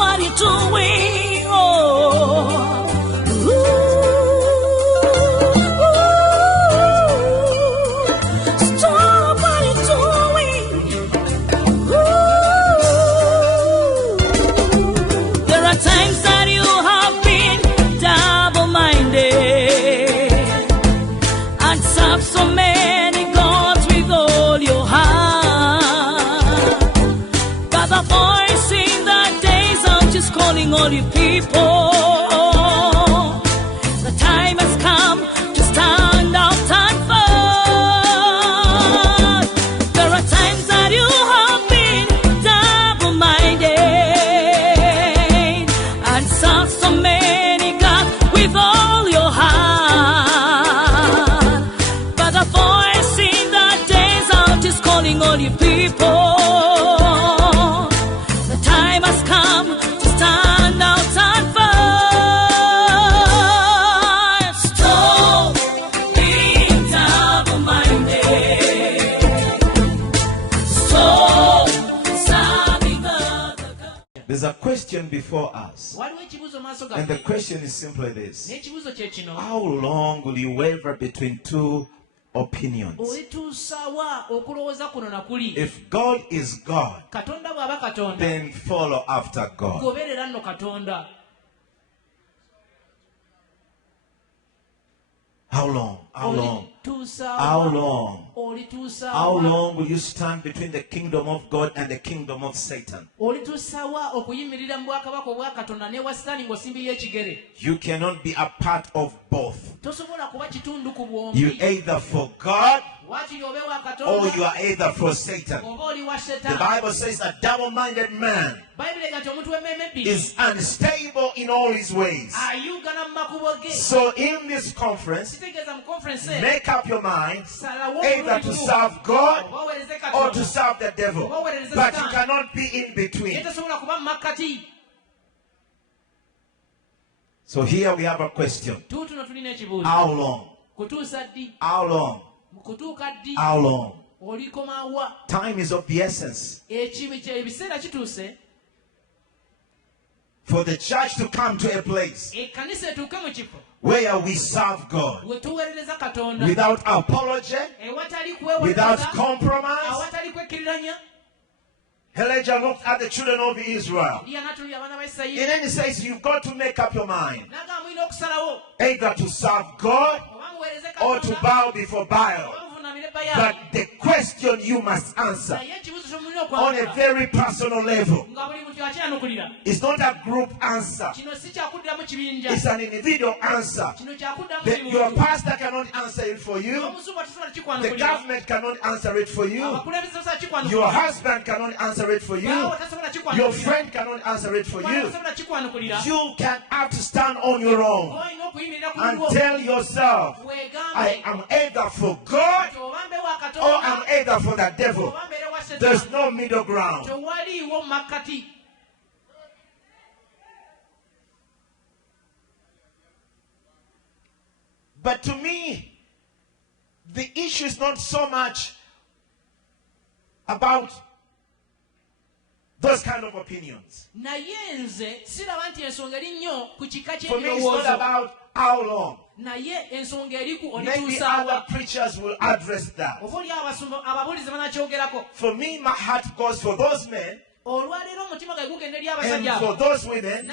what you're doing. Oh. Stop what you're doing. There are times that you have been double-minded and served so many gods with all your heart. But the voice in the days of just calling all you people. The time has come to stand out and fight. There are times that you have been double-minded and served so many gods with all your heart. But the voice in the days of just calling all you people. The time has come to stand out and fight. Stop being double-minded. Stop serving other gods. There's a question before us. And the question is simply this. How long will you waver between two opinions? If God is God, then follow after God. How long? How long? How long? How long will you stand between the kingdom of God and the kingdom of Satan? You cannot be a part of both. You either for God or you are either for Satan. The Bible says a double-minded man is unstable in all his ways. So in this conference, make up your mind either to serve God or to serve the devil. But you cannot be in between. So here we have a question. How long? How long? How long? Time is of the essence. For the church to come to a place where we serve God without apology, without compromise. Elijah looked at the children of Israel. And then he says, you've got to make up your mind. Either to serve God or to bow before Baal. But the question you must answer on a very personal level. It's not a group answer. It's an individual answer. Your pastor cannot answer it for you. The government cannot answer it for you. Your husband cannot answer it for you. Your friend cannot answer it for you. You can have to stand on your own and tell yourself, I am either for God or I'm either for the devil. There's no middle ground. But to me, the issue is not so much about those kind of opinions. For me, it's not about how long. Maybe other preachers will address that. For me, my heart goes for those men and for those women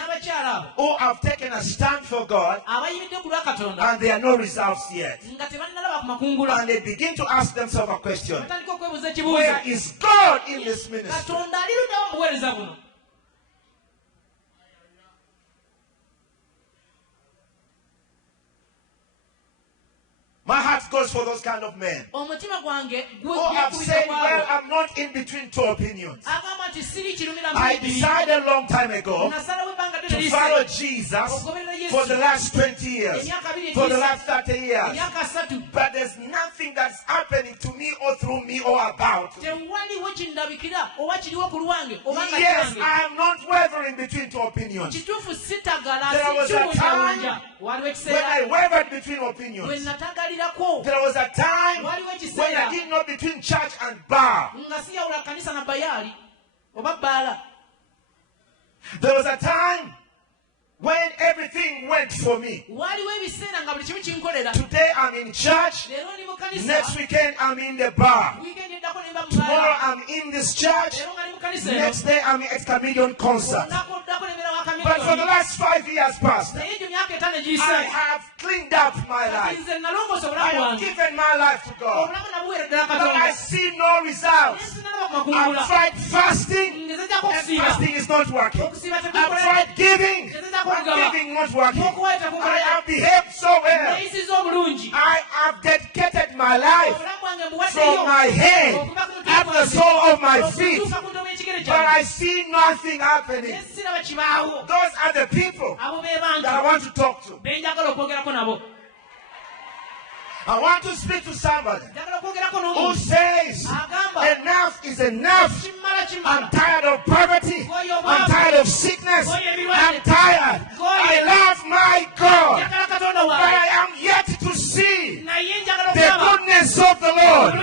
who have taken a stand for God and there are no results yet. And they begin to ask themselves a question. Where is God in this ministry? My heart goes for those kind of men who have said, well, I'm not in between two opinions. I decided a long time ago to follow Jesus for the last 20 years, for the last 30 years. But there's nothing that's happening to me or through me or about me. Yes, I am not wavering between two opinions. There was a time when I wavered between opinions. There was a time when I did not between church and bar. There was a time when everything went for me. Today I'm in church. Next weekend I'm in the bar. Tomorrow I'm in this church. Next day I'm at Chameleon concert. But for the last 5 years, Pastor, I have cleaned up my life. I have given my life to God. But I see no results. I've tried fasting, and fasting is not working. I've tried giving, and giving not working. I have behaved so well. I have dedicated my life from my head up the sole of my feet. But I see nothing happening. Those are the people that I want to talk to. I want to speak to somebody who says enough is enough. I'm tired of poverty. I'm tired of sickness. I'm tired. I love my God. But I am yet to see the goodness of the Lord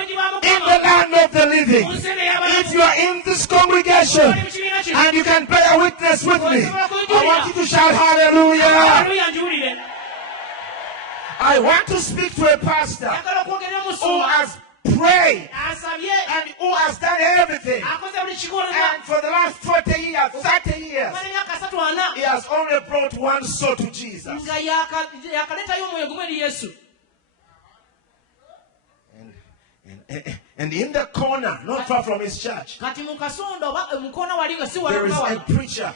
in the land of the living. If you are in this congregation and you can bear witness with me, I want you to shout hallelujah. I want to speak to a pastor who has prayed and who has done everything. And for the last 40 years, 30 years, he has only brought one soul to Jesus. And in the corner, not far from his church, there is a preacher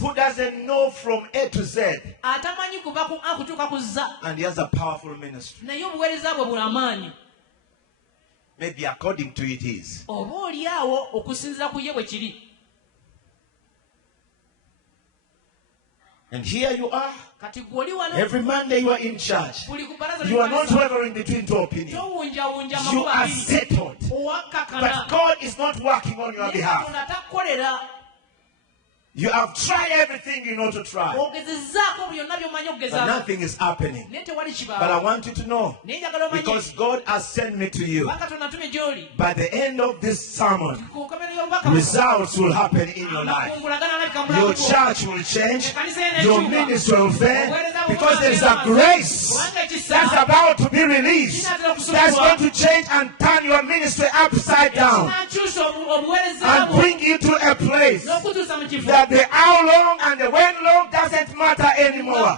who doesn't know from A to Z. And he has a powerful ministry. Maybe according to it is. And here you are. Every Monday you are in church. You are not wavering between two opinions. You are settled. But God is not working on your behalf. You have tried everything you know to try. But nothing is happening. But I want you to know, because God has sent me to you, by the end of this sermon, results will happen in your life. Your church will change. Your ministry will fail. Because there is a grace that's about to be released, that's going to change and turn your ministry upside down and bring you to a place that the how long and the when long doesn't matter anymore.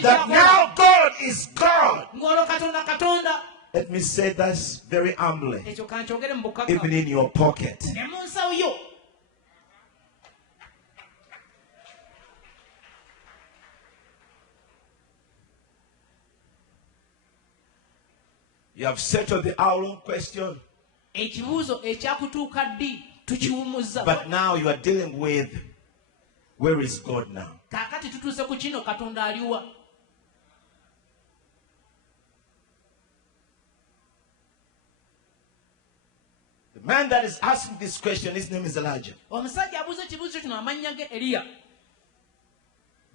That now God is God. Let me say this very humbly, even in your pocket. You have settled the how long question. But now you are dealing with, where is God now? The man that is asking this question, his name is Elijah.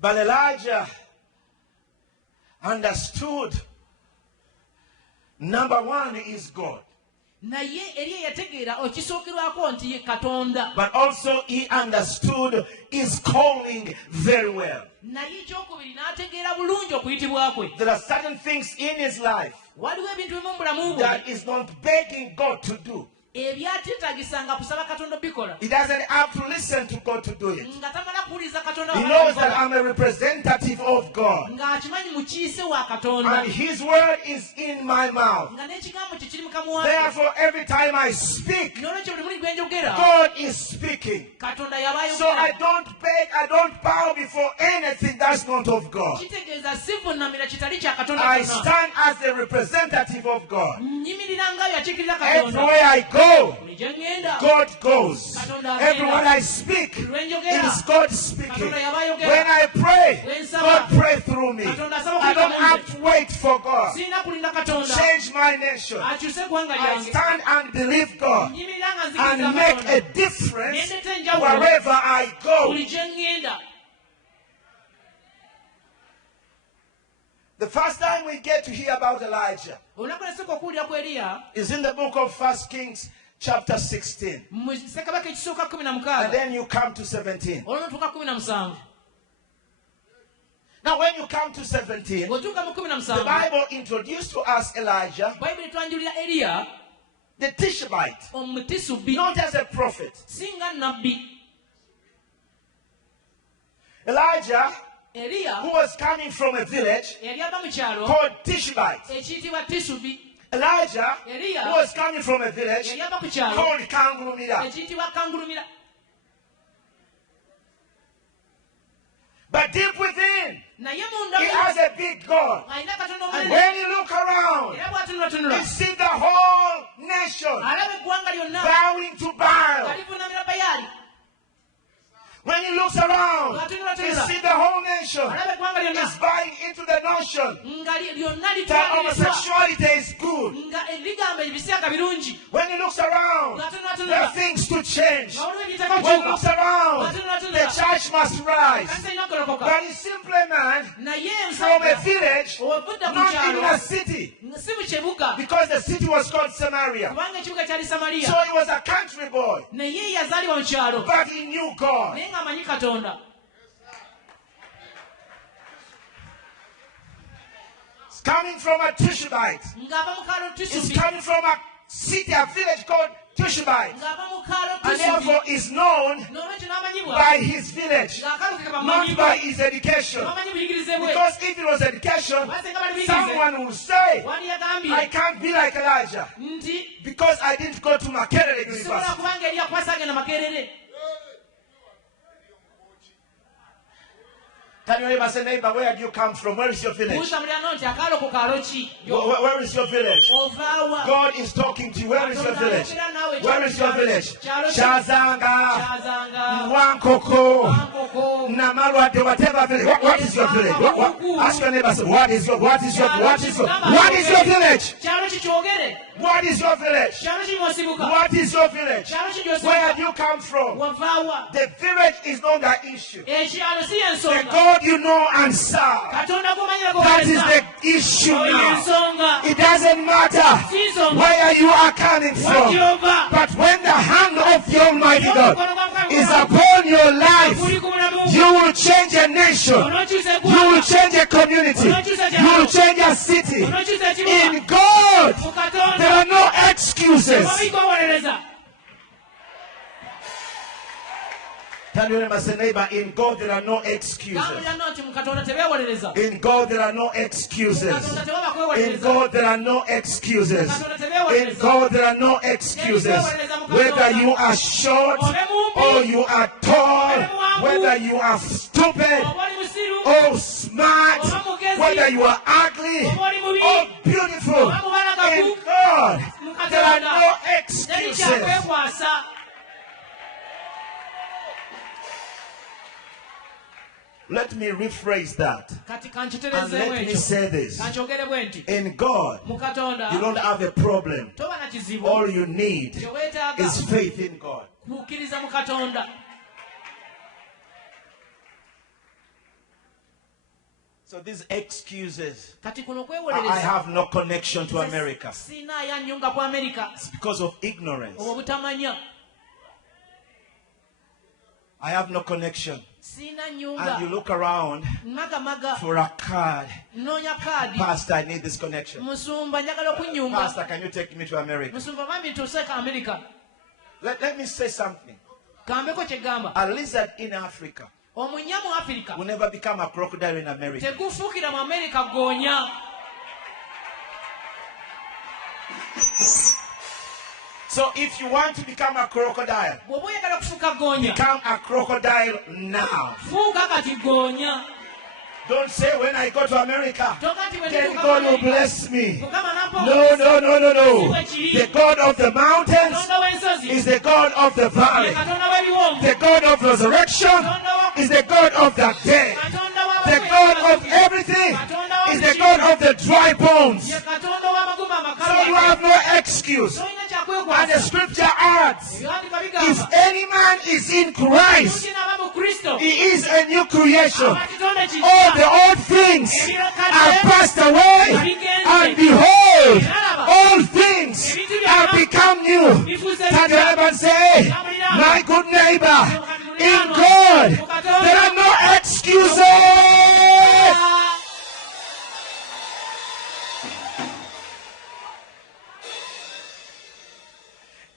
But Elijah understood, number one is God. But also he understood his calling very well. There are certain things in his life that is not begging God to do. He doesn't have to listen to God to do it. He knows that I'm a representative of God. And his word is in my mouth. Therefore, every time I speak, God is speaking. So I don't beg, I don't bow before anything that's not of God. I stand as the representative of God. Everywhere I go, God goes. Everyone I speak, it is God speaking. When I pray, God prays through me. I don't have to wait for God to change my nation. I stand and believe God and make a difference wherever I go. The first time we get to hear about Elijah is in the book of 1 Kings chapter 16. And then you come to 17. Now when you come to 17, the Bible introduced to us Elijah, the Tishbite, not as a prophet. Elijah, who was coming from a village called Tishbite. Elijah, who was coming from a village called Kangurumira. But deep within, he has a big God. And when you look around, you see the whole nation bowing to Baal. When he looks around, he sees the whole nation is buying into the notion that homosexuality is good. When he looks around, there are things to change. When he looks around, the church must rise. But he's simply a man from a village, not even a city. Because the city was called Samaria. So he was a country boy. But he knew God. It's coming from a Tishbite. It's coming from a city, a village called Tishbite. And therefore is known by his village, not by his education. Because if it was education, someone would say, I can't be like Elijah because I didn't go to Makerere University. Tell your neighbor, say, neighbor, where do you come from? Where is your village? Where is your village? God is talking to you. Where is your village? Where is your village? Chazanga, Wankoko, Namarwate, whatever village. What is your village? Ask your neighbor, say, what is your village? What is your village? What is your village? Where do you come from? The village is not the issue. The God you know and serve, that is the issue now. It doesn't matter where you are coming from, but when the hand of the Almighty God is upon your life, you will change a nation, you will change a community, you will change a city. In God, there are no excuses. Tell your neighbor, say, neighbor, in God there are no excuses. In God there are no excuses. In God there are no excuses. In God there are no excuses. Whether you are short or you are tall, whether you are stupid or smart, whether you are ugly or beautiful, in God there are no excuses. Let me rephrase that. And let me say this. In God, you don't have a problem. All you need is faith in God. So these excuses, I have no connection to America. It's because of ignorance. I have no connection. And you look around for a card. Pastor, I need this connection. Pastor, can you take me to America? Let me say something. A lizard in Africa will never become a crocodile in America. So if you want to become a crocodile, become a crocodile now. Don't say when I go to America, then God will bless me. No. The God of the mountains is the God of the valley. The God of resurrection is the God of the dead. The God of everything is the God of the dry bones. So you have no excuse. And the scripture adds, if any man is in Christ, he is a new creation. All the old things are passed away, and behold, all things have become around you, turn your neighbor and say, my good neighbor, in God, there are no excuses.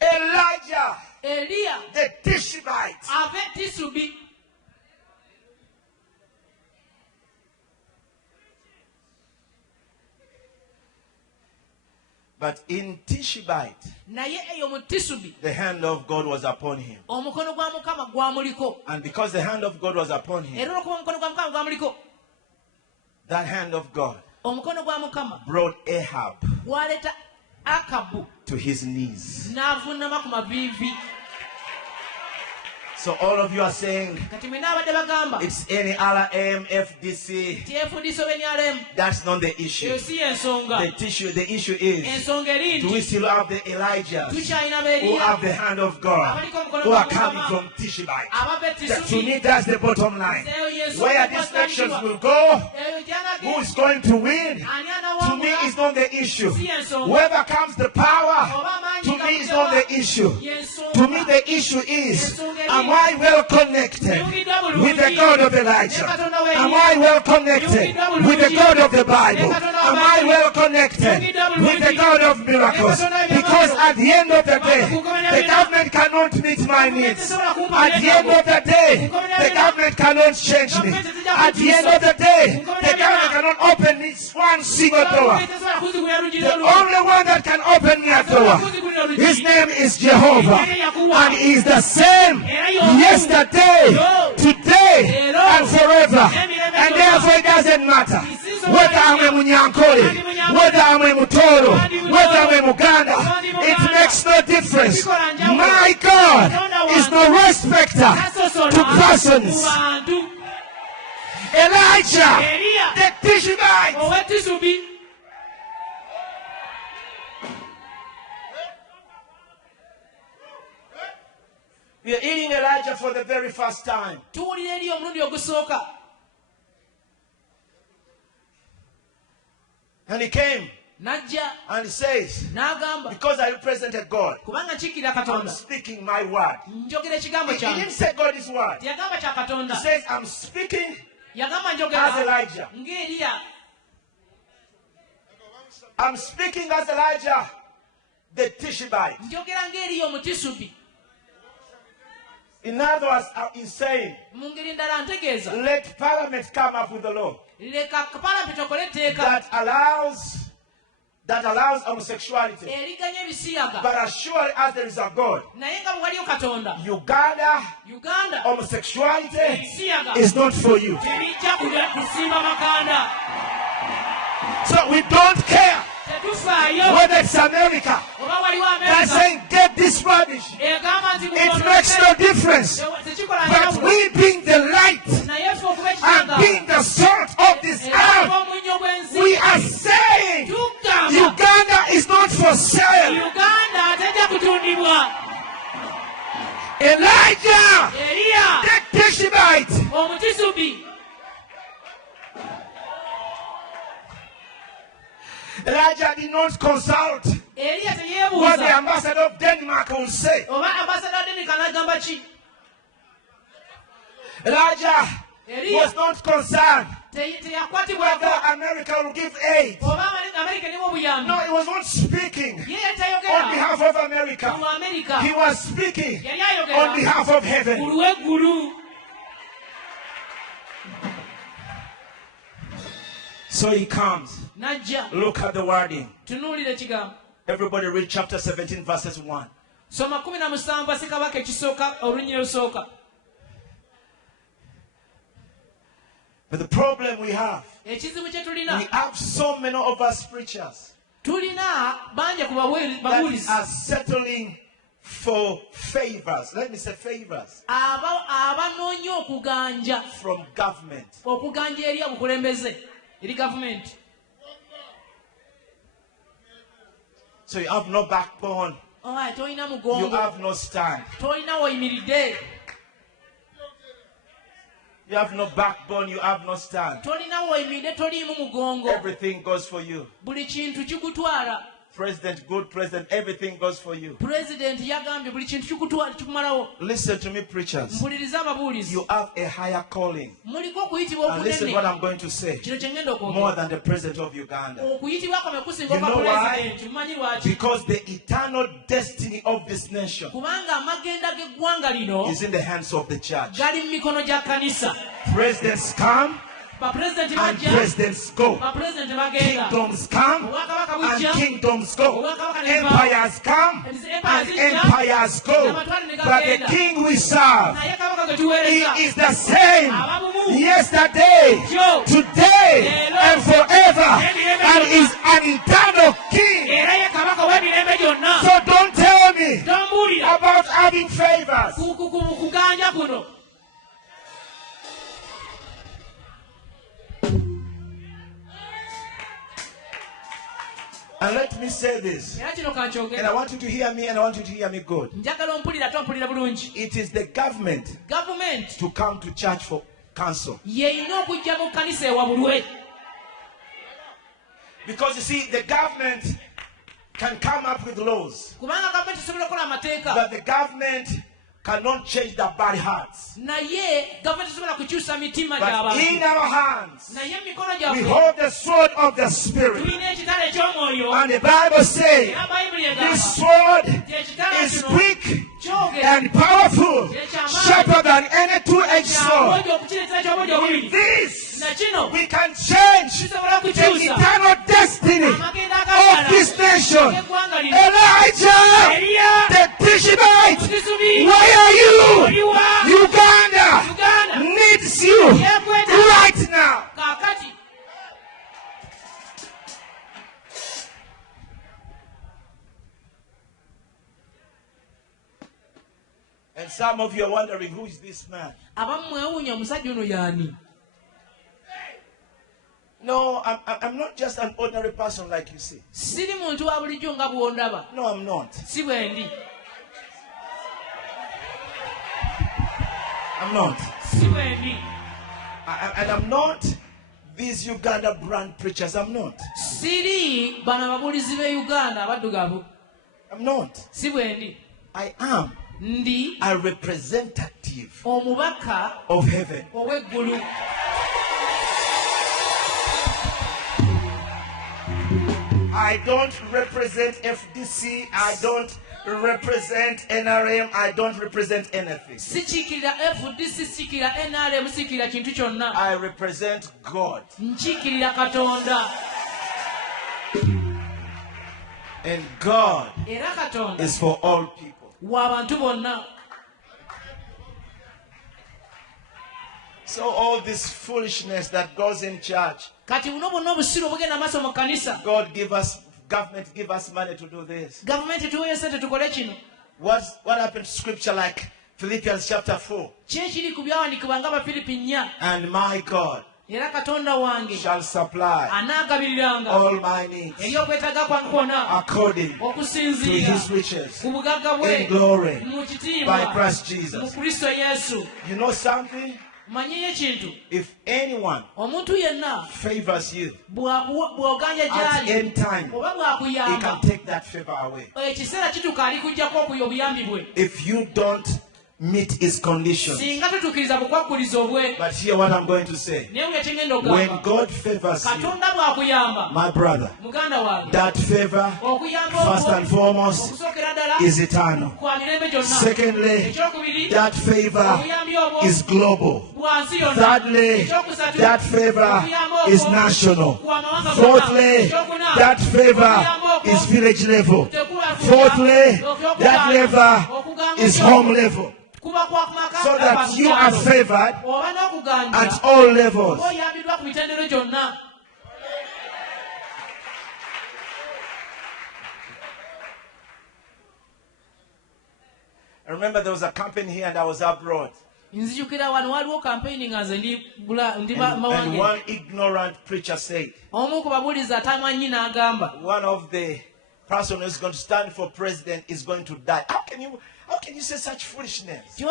Elijah, the Tishbite, but in Tishbite, the hand of God was upon him. And because the hand of God was upon him, that hand of God brought Ahab to his knees. So all of you are saying it's any other MFDC. That's not the issue. The issue is, do we still have the Elijahs who have the hand of God, who are coming from Tishbite? To me, that's the bottom line. Where these nations will go, who is going to win, to me is not the issue. Whoever comes to power, to me is not the issue. To me the issue is, am I well connected with the God of Elijah? Am I well connected with the God of the Bible? Am I well connected with the God of miracles? Because at the end of the day, the government cannot meet my needs. At the end of the day, the government cannot change me. At the end of the day, the government cannot open this one single door. The only one that can open me a door, his name is Jehovah, and he is the same yesterday, today, and forever. And therefore it doesn't matter whether I'm a Munyankole, whether I'm a Mutoro, whether I'm a Muganda. It makes no difference. My God is no respecter to persons. Elijah, the Tishbite. We are eating Elijah for the very first time. And he came and he says, because I represented God, I'm speaking my word. He didn't say God's word. He says, I'm speaking as Elijah. I'm speaking as Elijah, the Tishbite. In other words, he's saying, let Parliament come up with a law that allows homosexuality. But as sure as there is a God, Uganda, homosexuality is not for you. So we don't care whether it's America that's saying get this rubbish. It makes no difference. But we being the light and being the salt of this earth, we are saying Uganda is not for sale. Elijah, the Tishbite. Elijah did not consult what the ambassador of Denmark will say. Elijah was not concerned whether America will give aid. No, he was not speaking on behalf of America. He was speaking on behalf of heaven. So he comes. Look at the wording. Everybody read chapter 17 verses 1. But the problem we have so many of us preachers that are settling for favors. Let me say favors from government. So you have no backbone. You have no stand. You have no backbone, you have no stand. Everything goes for you. President, good president, everything goes for you. Listen to me, preachers. You have a higher calling. And listen to what I'm going to say. More than the president of Uganda. You know why? Because the eternal destiny of this nation is in the hands of the church. Presidents come and presidents go. Kingdoms come and kingdoms go. Empires come and empires go. But the king we serve, he is the same yesterday, today, and forever, and is an eternal king. So don't tell me about having favors. And let me say this, and I want you to hear me, and I want you to hear me good. It is the government to come to church for counsel. Because you see, the government can come up with laws, but the government cannot change the bad hearts. But in our hands, we hold the sword of the Spirit. And the Bible says, this sword is quick and powerful, sharper than any two-edged sword. With this, we can change the eternal destiny of this nation. Elijah, the Tishbite, why are you? Uganda needs you right now. And some of you are wondering, who is this man? No, I'm not just an ordinary person like you see. No, I'm not. I'm not. And I'm not these Uganda brand preachers. I'm not. I'm not. I am a representative of heaven. I don't represent FDC. I don't represent NRM. I don't represent anything. I represent God. And God is for all people. So all this foolishness that goes in church, God give us, government give us money to do this. What happened to scripture like Philippians chapter 4? And my God shall supply all my needs according to his riches in glory by Christ Jesus. You know something? If anyone favors you at any time, he can take that favor away. If you don't meet his conditions. But hear what I'm going to say. When God favors you, my brother, that favor, first and foremost, is eternal. Secondly, that favor is global. Thirdly, that favor is national. Fourthly, that favor is village level. Fourthly, that favor is home level. So that you are favored at all levels. I remember there was a campaign here and I was abroad. And one ignorant preacher said, one of the person who is going to stand for president is going to die. How can you say such foolishness?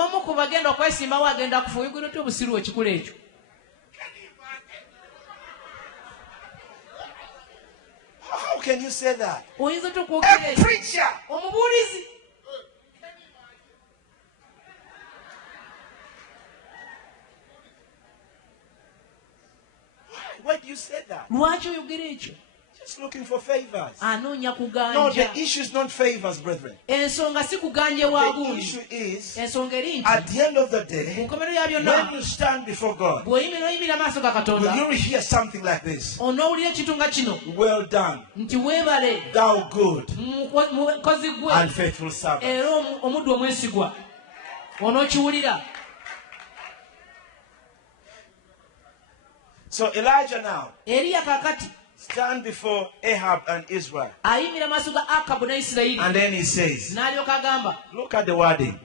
How can you say that? A preacher. Why do you say that? Just looking for favors. No, the issue is not favors, brethren. The issue is, at the end of the day, when you stand before God, will you hear something like this? Well done, thou good and faithful servant. So Elijah now stand before Ahab and Israel. And then he says, look at the wording.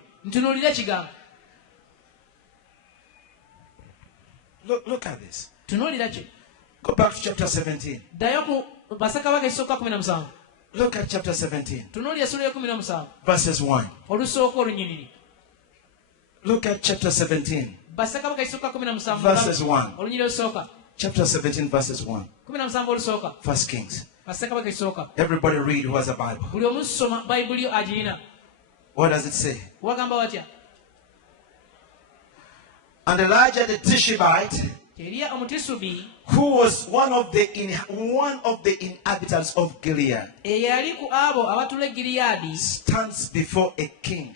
Look at this. Go back to chapter 17. Look at chapter 17. Verses 1. Look at chapter 17. Verses 1. Chapter 17, verses 1. First Kings. Everybody read who has a Bible. What does it say? And Elijah the Tishbite, who was one of the inhabitants of Gilead, stands before a king.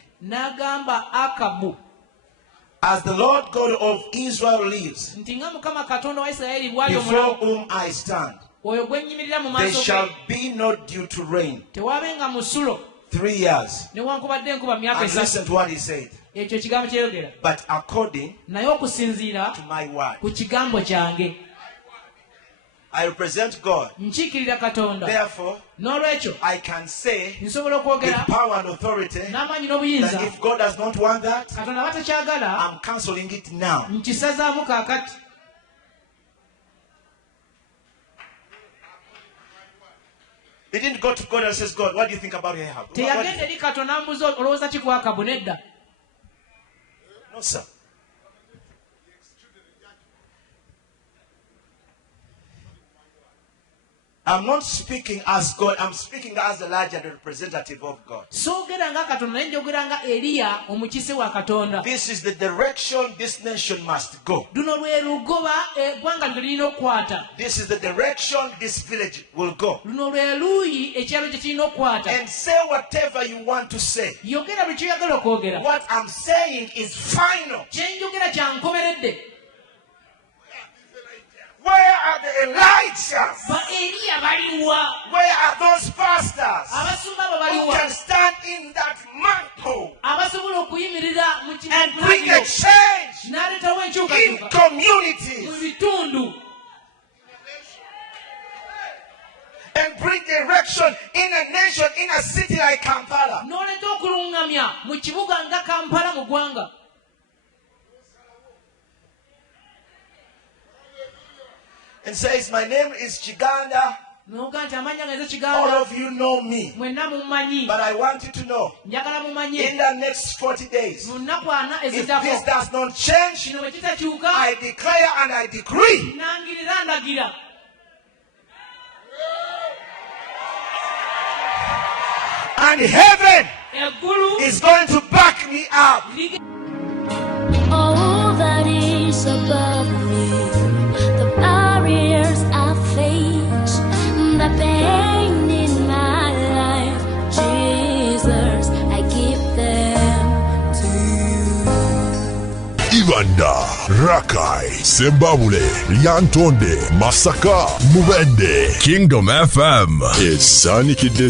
As the Lord God of Israel lives, before whom I stand, there shall be no dew to rain 3 years. And listen to what he said. But according to my word. I represent God. Therefore, I can say with power and authority that if God does not want that, I'm cancelling it now. He didn't go to God and says, God, what do you think about Ahab? No, sir. I'm not speaking as God, I'm speaking as Elijah, the representative of God. This is the direction this nation must go. This is the direction this village will go. And say whatever you want to say. What I'm saying is final. Where are the Elijahs? Where are those pastors who can stand in that mantle and bring a change in communities and bring direction in a nation, in a city like Kampala? And says, my name is Kiganda. All of you know me. But I want you to know, in the next 40 days, if this does not change, I declare and I decree and heaven is going to back me up. All that is above me, the barriers I face, the pain in my life, Jesus, I give them to you. Kiganda, Rakai, Zimbabwe, Lyantonde, Masaka, Mubende. Kingdom FM is Sonic Design.